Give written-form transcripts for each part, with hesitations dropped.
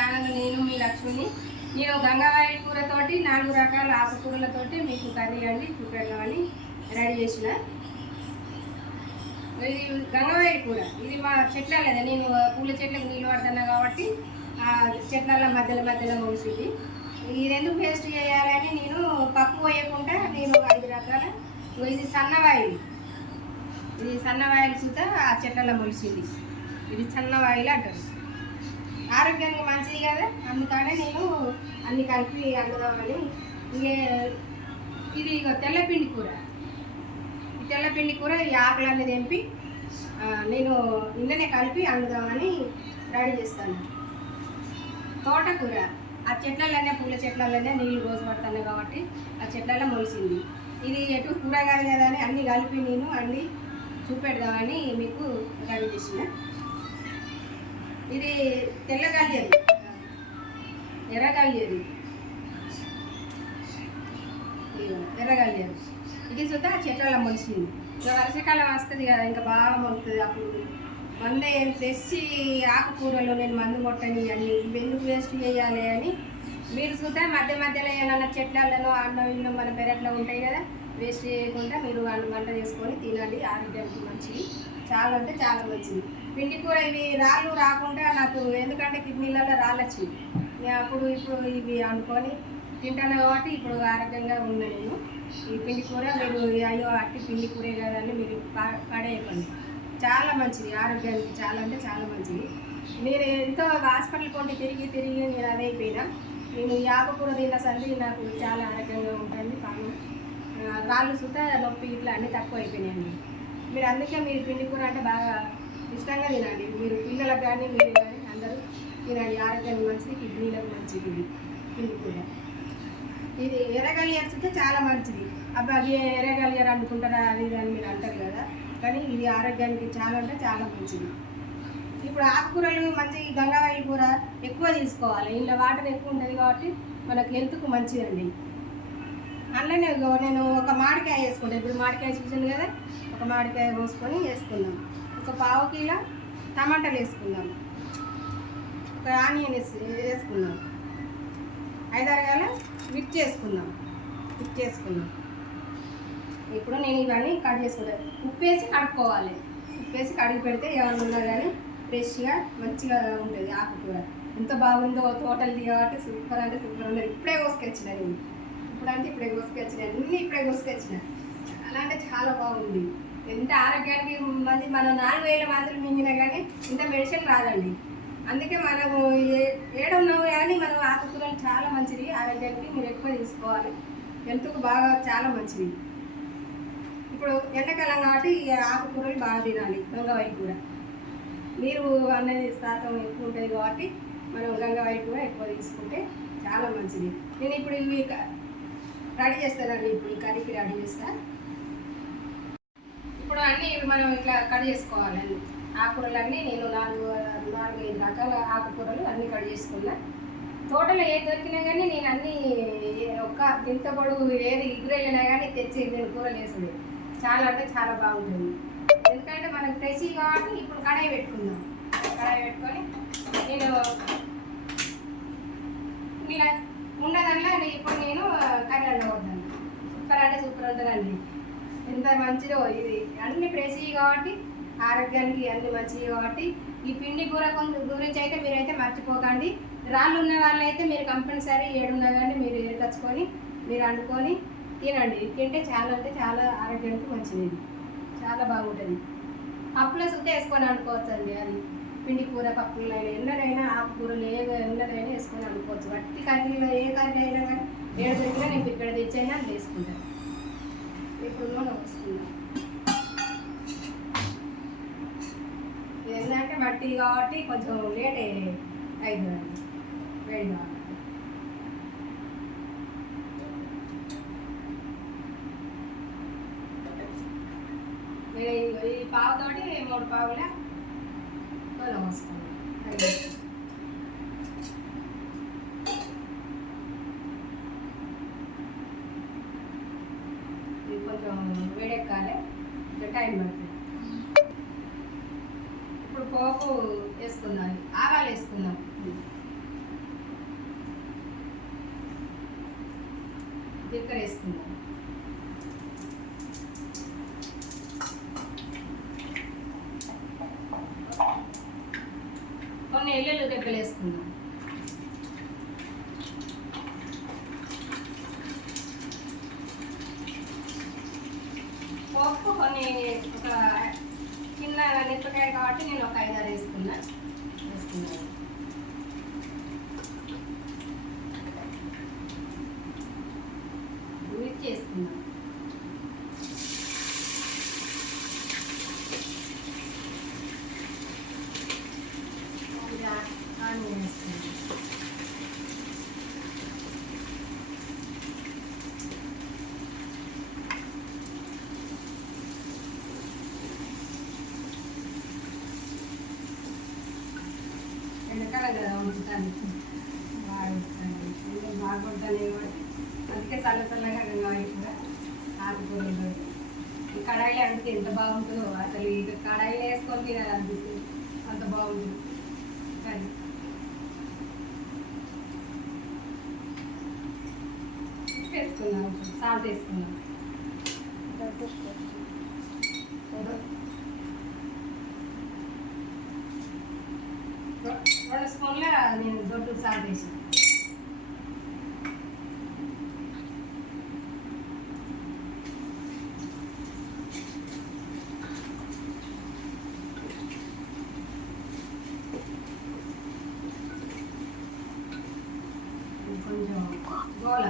Channel. నేను మీ లక్ష్మిని. నేను గంగవాయిల కూరతోటి 4 రకాల ఆకుకూరలతోటి మీకు కర్రీ అండి చూపెడదామని రెడీ చేసిన. ఇది గంగవాయిల కూర. ఇది మా చెట్లలేదా, నేను పూల చెట్లకు నీళ్ళు పడుతున్నా కాబట్టి చెట్ల మధ్యలో మోసింది. ఇది ఎందుకు పేస్ట్ చేయాలని నేను పప్పు వేయకుండా నేను 5 రకాల. ఇది సన్నవాయిల్, ఇది సన్నవాయిల్ సుత ఆ చెట్లలో మొలిసింది. ఇది సన్నవాయిల్ అంటారు. ఆరోగ్యానికి మంచిది కదా, అందుకనే నేను అన్ని కలిపి వండుదామని. ఇది తెల్లపిండి కూర. ఈ తెల్లపిండి కూర ఈ ఆకులన్నీ తెంపి నేను ఇందులోనే కలిపి వండుదామని రెడీ చేస్తాను. తోటకూర ఆ చెట్లలోనే, పూల చెట్లలోనే నీళ్ళు రోజు పడుతున్నాయి కాబట్టి ఆ చెట్లలో మొలిసింది. ఇది ఎటు కూర కాదు కదా అని అన్నీ కలిపి నేను అన్నీ చూపెడదామని మీకు రెడీ చేసిన. ఇది తెల్లగల్లేది, ఎర్రగల్లేది, ఎర్రగల్లేది. ఇది చూద్దా చెట్లలో మొలిసింది. ఇంకా వర్షాకాలం వస్తుంది కదా, ఇంకా బాగా మొలుతుంది. అప్పుడు మందే తెచ్చి ఆకుకూరలు నేను మందు కొట్టని అన్ని ఎందుకు వేస్ట్ చేయాలి అని మీరు చూద్దా మధ్యలో ఏమన్నా చెట్లలో అన్నం మన పెరట్లో ఉంటాయి కదా, వేస్ట్ చేయకుండా మీరు వంట చేసుకొని తినండి. ఆరోగ్యానికి మంచిది, చాలా అంటే చాలా మంచిది. పిండి కూర ఇవి రాళ్ళు రాకుండా నాకు, ఎందుకంటే కిడ్నీలలో రాళ్ళు వచ్చింది. అప్పుడు ఇప్పుడు ఇవి అనుకొని తింటాను కాబట్టి ఇప్పుడు ఆరోగ్యంగా ఉన్నా నేను. ఈ పిండి కూర మీరు అయ్యో అట్టి పిండి కూరే కదని మీరు పడేయకండి. చాలా మంచిది ఆరోగ్యానికి, చాలా అంటే చాలా మంచిది. నేను ఎంతో హాస్పిటల్ పోటీ తిరిగి నేను అదైపోయినా. నేను ఈ ఆకుకూర తిన్న సంది నాకు చాలా ఆరోగ్యంగా ఉంటుంది. పాలు రాళ్ళు సుత నొప్పి ఇట్లా అన్నీ తక్కువ అయిపోయినాయండి. మీరు అందుకే మీరు పిండి కూర అంటే బాగా ఇష్టంగా తినండి. మీరు పిల్లలకు కానీ మీరు కానీ అందరూ తినండి. ఆరోగ్యానికి మంచిది, కిడ్నీలకు మంచిది ఇది పిండి కూర. ఇది ఎర్రగలియర్ చూస్తే చాలా మంచిది. అబ్బాయి ఎర్రగలియర్ అనుకుంటారా అది అని మీరు అంటారు కదా, కానీ ఇది ఆరోగ్యానికి చాలా అంటే చాలా మంచిది. ఇప్పుడు ఆకుకూరలు మంచి గంగవాయిల కూర ఎక్కువ తీసుకోవాలి. ఇంట్లో వాటర్ ఎక్కువ ఉంటుంది కాబట్టి మనకు హెల్త్కు మంచిదండి. అందులోనే నేను ఒక మామిడికాయ వేసుకుంటాను. ఇప్పుడు మామిడికాయ సీజన్ కదా, ఒక మామిడికాయ కోసుకొని వేసుకుందాం. ఒక 1/2 కిలో టమాటాలు వేసుకుందాం. ఒక ఆనియన్ వేసుకుందాం. 5-6 గల మిక్స్ చేసుకుందాం. ఇప్పుడు నేను ఇవన్నీ కట్ చేసుకుంటాను. ఉప్పు వేసి కడుక్కోవాలి. ఉప్పు వేసి కడిగి పెడితే ఏమైనా ఉన్నా కానీ ఫ్రెష్గా మంచిగా ఉంటుంది. ఆకుకూర ఎంత బాగుందో, తోటలు కాబట్టి సూపర్ అంటే సూపర్ ఉండదు. ఇప్పుడే కోసుకొచ్చిన నేను, ఇప్పుడే కోసుకొచ్చిన అన్నీ ఇప్పుడే కోసుకొచ్చిన. చాలా అంటే చాలా బాగుంది. ఎంత ఆరోగ్యానికి మంది. మనం 4000 మందులు మింగినా కానీ ఇంత మెడిసిన్ రాదండి. అందుకే మనము ఏడున్నాము కానీ మనం ఆకుకూరలు చాలా మంచిది. ఆరోగ్యానికి మీరు ఎక్కువ తీసుకోవాలి. హెల్త్కు బాగా చాలా మంచిది. ఇప్పుడు ఎండాకాలం కాబట్టి ఆకుకూరలు బాగా తినాలి. గంగవాయిల కూర నీరు అనేది శాతం ఎక్కువ ఉంటుంది కాబట్టి మనం గంగవాయిల కూర ఎక్కువ తీసుకుంటే చాలా మంచిది. నేను ఇప్పుడు ఇవి రెడీ చేస్తానండి. ఇప్పుడు ఈ కర్రీకి రెడీ చేస్తాను. ఇప్పుడు అన్నీ మనం ఇట్లా కట్ చేసుకోవాలండి. ఆకుకూరలన్నీ నేను 4-5 రకాల ఆకుకూరలు అన్నీ కట్ చేసుకున్నా. తోటలో ఏది దొరికినా కానీ నేను అన్నీ ఒక్క ఇంత పొడుగు ఏది ఎగురెళ్ళినా కానీ తెచ్చి నేను కూరలు వేసుకుని చాలా అంటే చాలా బాగుంటుంది. ఎందుకంటే మనకు ఫ్రెష్ కాబట్టి ఇప్పుడు కడాయి పెట్టుకుందాం. కడాయి పెట్టుకొని నేను ఇలా ఉండదల్లా ఇప్పుడు నేను కర్రీ వండవద్దాను. సూపర్ అంటే సూపర్ ఉంటుందండి. ఎంత మంచిదో ఇది. అన్ని ఫ్రెష్ కాబట్టి ఆరోగ్యానికి అన్ని మంచిది కాబట్టి ఈ పిండి కూర గురించి అయితే మీరైతే మర్చిపోకండి. రాళ్ళు ఉన్న వాళ్ళైతే మీరు కంపల్సరీ ఏడున్నా కానీ మీరు ఎరకచ్చుకొని మీరు వండుకొని తినండి. తింటే చాలా అంటే చాలా ఆరోగ్యానికి మంచిది. చాలా బాగుంటుంది. పప్పులో సుత్త వేసుకొని వండుకోవచ్చు అండి. అది పిండి కూర పప్పులైనా ఎన్నడైనా ఆకుకూరలు ఎన్నడైనా వేసుకొని వండుకోవచ్చు. వట్టి కర్రీలో ఏ కర్రీ అయినా కానీ ఏడు దొరికినా నేను ఇక్కడ తెచ్చైనా వేసుకుంటాను. ఇప్పుడు నూనె వస్తున్నాను. ఏంటంటే మట్టి కాబట్టి కొంచెం లేట్ అవుతుందండి. వేడి కావాలి. ఈ పావుతోటి 3 పావుల నూనె పోసుకోవాలి. ఇది కొంచెం వేడెక్కాలి, టైం పడుతుంది. ఇప్పుడు పోపు వేసుకుందాం. ఆవాలు వేసుకుందాం. జీలకర్ర వేసుకుందాం. కొన్ని ఎల్లుల్లి రెబ్బలు వేసుకుందాం. పోపు కొన్ని ఒక చిన్న నిమ్మకాయ కాబట్టి నేను ఒక 5-6 వేసుకున్నాను. మిక్స్ చేసుకున్నాను. ఆనియన్ వేసుకున్నాను. ఎండాకాలం కదా వండుతాను, బాగా బాగుంటాను కాబట్టి అందుకే చల్లగా కూడా ఆకుకూరలు ఈ కడాయిలో అందుకే ఎంత బాగుంటుందో అసలు ఇక కడాయిలో వేసుకొని తినాలనిపిస్తుంది, అంత బాగుంటుంది. కానీ వేసుకున్నాం, సాల్ట్ వేసుకున్నాం. 2 స్పూన్ల నేను దొడ్డు సాల్ట్ వేసాను. కొంచెం గోల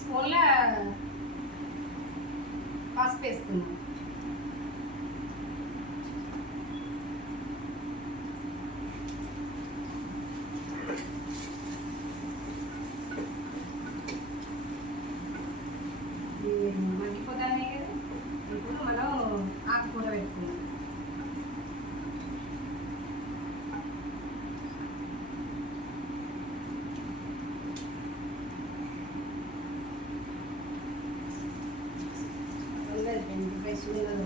స్పూన్ల పసుపు వేసుకున్నాం. మగ్గిపోతానే కదా, ఇప్పుడు మనం ఆకుకూర పెట్టుకున్నాం. ఫ్రెష్ ఉండదు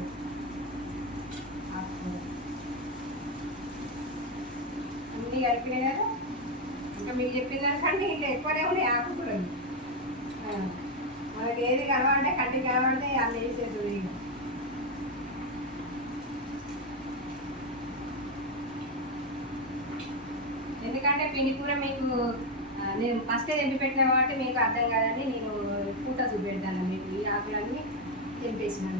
ఆకుకూర అన్నీ కలిపినాయి కదా. ఇంకా మీకు చెప్పిన దానికంటే ఇంకా ఎక్కువనే ఉన్నాయి ఆకుకూరలు. మనకి ఏది కలవాలంటే కట్టి కలవాలంటే అన్నీ వేసేది. ఎందుకంటే పిండి కూర మీకు నేను ఫస్టే తెంపి పెట్టిన కాబట్టి మీకు అర్థం కాదని నేను పూత చూపెడతాను. మీకు ఈ ఆకులన్నీ తెంపేసినాను.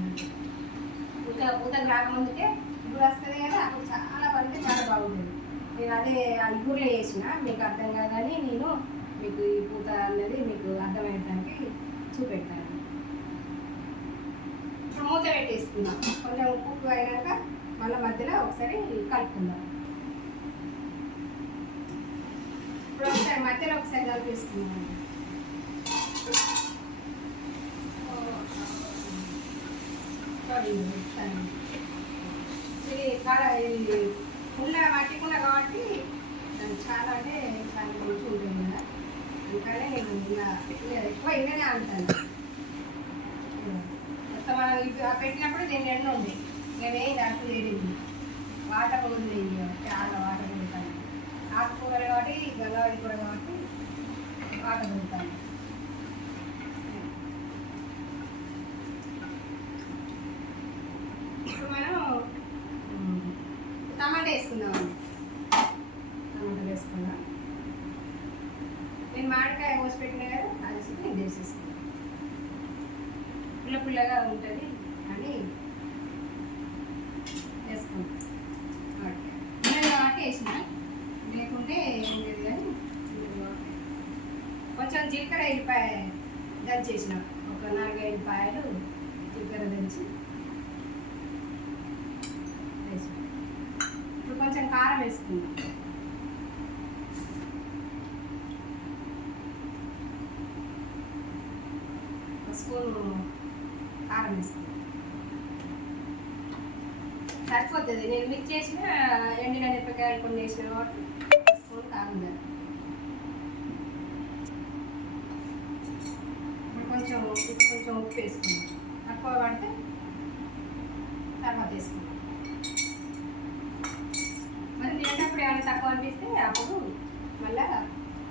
పూత రాకముందుకే ఇప్పుడు వస్తుంది కదా, అప్పుడు చాలా పడితే చాలా బాగుంటుంది. నేను అదే ఇగురులో వేసిన మీకు అర్థం కాదని నేను మీకు ఈ పూత అన్నది మీకు అర్థమయ్యడానికి చూపెట్టాను. ఇప్పుడు మూత పెట్టేసుకుందాం. కొంచెం ఉప్పు అయినాక మళ్ళీ మధ్యలో ఒకసారి కలుపుకుందాం. ఇప్పుడు ఒకసారి మధ్యలో ఒకసారి కలిపేసుకుందాం. ఇది కుండ పట్టుకున్నా కాబట్టి చాలా అంటే చాలా మంచిగా ఉంటుంది కదా, అందుకనే నేను ఎక్కువ ఇవన్నీ అంటాను. మొత్తం మనం పెట్టినప్పుడు దీన్ని ఎండ ఉంది, నేనేం అర్థం చేయలేదు. వాటర్ ఉంది, చాలా వాటర్ పెడతాను. ఆకుకూరలు కాబట్టి గంగావళి కూర కాబట్టి వాటర్ పెడతాను. ఇప్పుడు మనం టమాటా వేసుకుందామండి. టమాటా వేసుకుందాం. నేను మామిడికాయ కోసి పెట్టినా కదా, అది నేను వేసేసుకున్నాను. పుల్లగా ఉంటుంది అని వేసుకుంటాం. కాబట్టి వేసిన, లేకుంటే ఏం లేదు. కానీ కొంచెం జీలకర్ర ఎల్లిపాయ దంచేసిన, ఒక 4-5 పాయలు జీలకర్ర దంచి వేసిన. ఇప్పుడు కొంచెం కారం వేసుకుందాం. స్పూను కారం వేసుకుందాం, సరిపోతుంది. నేను మిక్స్ చేసిన ఎండిన మిరపకాయలు కొన్ని వేసిన కాబట్టి స్పూన్ కారం దాన్ని. ఇప్పుడు కొంచెం ఉప్పు వేసుకుందాం. తక్కువ పడితే తర్వాత వేసుకుందాం. మరి తినేటప్పుడు ఏమైనా తక్కువ అనిపిస్తే అప్పుడు మళ్ళీ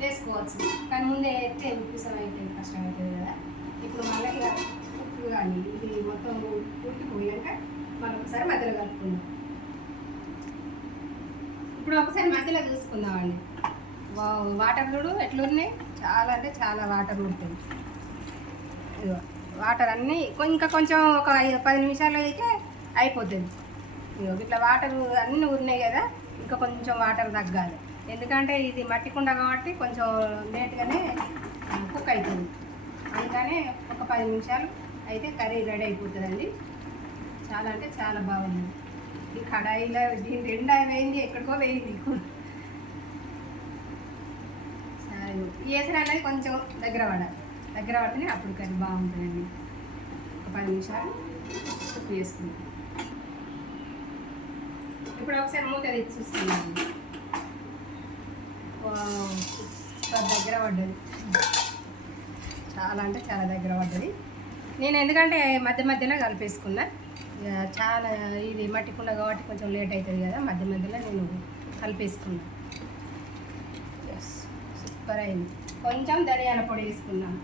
వేసుకోవచ్చు. కానీ ముందే అయితే ఉప్పిసం అయితే కష్టం అవుతుంది కదా. ఇప్పుడు మళ్ళీ ఇక ఉప్పు కానీ ఇది మొత్తం ఉడికిపోయాక మనం ఒకసారి మధ్యలో కలుపుకుందాం. ఇప్పుడు ఒకసారి మధ్యలో చూసుకుందామండి. వాటర్ చూడు ఎట్లున్నాయి, చాలా అంటే చాలా వాటర్ ఉంటుంది. వాటర్ అన్నీ ఇంకా కొంచెం ఒక 10 నిమిషాలు అయితే అయిపోతుంది. ఇట్లా వాటర్ అన్నీ ఉన్నాయి కదా, ఇంకా కొంచెం వాటర్ తగ్గాలి. ఎందుకంటే ఇది మట్టి కుండ కాబట్టి కొంచెం లేట్గానే కుక్ అవుతుంది. అందుకనే ఒక 10 నిమిషాలు అయితే కర్రీ రెడీ అయిపోతుందండి. చాలా అంటే చాలా బాగుంది. ఈ కడాయిలో దీని రెండా వేయింది, ఎక్కడికో వేయింది. సరే ఈ వేసరి అనేది కొంచెం దగ్గర పడితేనే అప్పుడు కర్రీ బాగుంటుందండి. ఒక 10 నిమిషాలు కుక్ చేసుకుంటాం. ఇప్పుడు ఒకసారి మూత తెచ్చి చూస్తున్నాను. దగ్గర పడ్డది, చాలా అంటే చాలా దగ్గర పడ్డది. నేను ఎందుకంటే మధ్య మధ్యలో కలిపేసుకున్నా. చాలా ఇది మట్టి కుండ కాబట్టి కొంచెం లేట్ అవుతుంది కదా, మధ్య మధ్యలో నేను కలిపేసుకున్నా. సూపర్ అయింది. కొంచెం ధనియాల పొడి వేసుకున్నాను.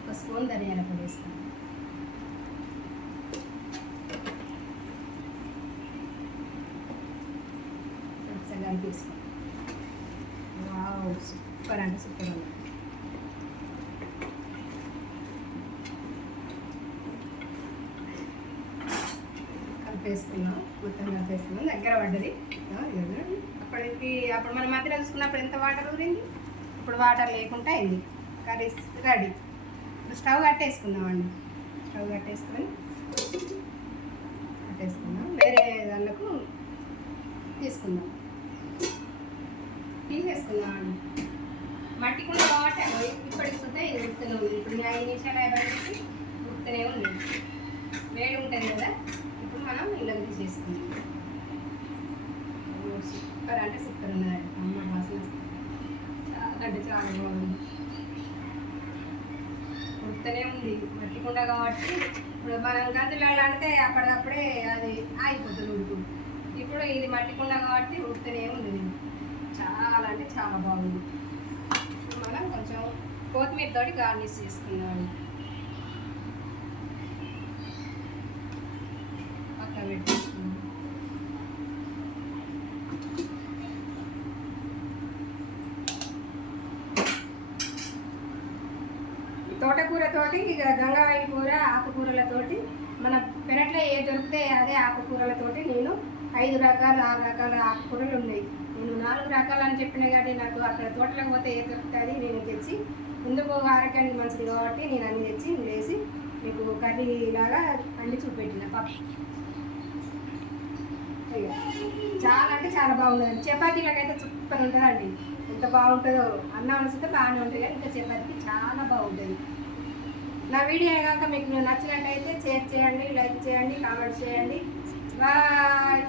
ఒక స్పూన్ ధనియాల పొడి వేసుకున్నాను. కలిపేసుకో. వావ్, సూపర్ అంటే సూపర్ ఉంది. కలిపేసుకున్నాం, మొత్తం కలిపేసుకున్నాం. దగ్గర పడ్డది. అప్పుడు మనం మధ్యలో చూసుకున్నప్పుడు ఎంత వాటర్ ఊరింది, ఇప్పుడు వాటర్ లేకుండా అయింది. Curry ready. స్టవ్ కట్టేసుకుందామండి. స్టవ్ కట్టేసుకొని వేరే దానికి తీసుకుందాం. తీసేసుకుందామండి. మట్టి కుండ కాబట్టి ఇప్పటికి చూస్తే ఇది ఉడుకుతూనే ఉంది. ఇప్పుడు 5 నిమిషాలు అయిపోయి ఉడుకుతూనే ఉంది. వేడి ఉంటుంది కదా, ఇప్పుడు మనం ఇళ్ళకి తీసేసుకుందాం. సూపర్ అంటే సూపర్ ఉన్నదండి. అమ్మ వాసన చాలా అంటే చాలా బాగుంది. ఉడుకుతూనే ఉంది. మట్టి కుండ కాబట్టి ఇప్పుడు మనం గంజులలో అంటే అప్పటికప్పుడే అది ఆగిపోతుంది ఉడుకు. ఇప్పుడు ఇది మట్టి కుండ కాబట్టి ఉడుకుతూనే ఉంది. చాలా అంటే చాలా బాగుంది. మనం కొంచెం కొత్తిమీర తోటి గార్నిష్ చేసుకుందాం. పక్కన పెట్టేసుకుందాం. తోటకూరతోటి ఇక గంగావాయి కూర, ఆకుకూరలతోటి మన పెరట్లో ఏ దొరికితే అదే ఆకుకూరలతోటి నేను 5 రకాలు 6 రకాల ఆకుకూరలు ఉన్నాయి. నేను 4 రకాలు అని చెప్పిన కానీ నాకు అక్కడ తోటలోకి పోతే ఏ దొరుకుతుంది నేను తెచ్చి, ముందుకు ఆరోగ్యానికి మంచిది కాబట్టి నేను అన్ని తెచ్చి వేసి మీకు కర్రీ లాగా అన్ని చూపెట్టిన పప్పు. చాలా అంటే చాలా బాగుంటుందండి. చపాతీలకైతే సూపర్ ఉంటుందండి. ఎంత బాగుంటుందో. అన్నం వస్తే బాగానే ఉంటుంది కానీ ఇంకా చపాతీకి చాలా బాగుంటుంది. నా వీడియో కనుక మీకు నచ్చినట్టయితే షేర్ చేయండి, లైక్ చేయండి, కామెంట్ చేయండి. బాయ్.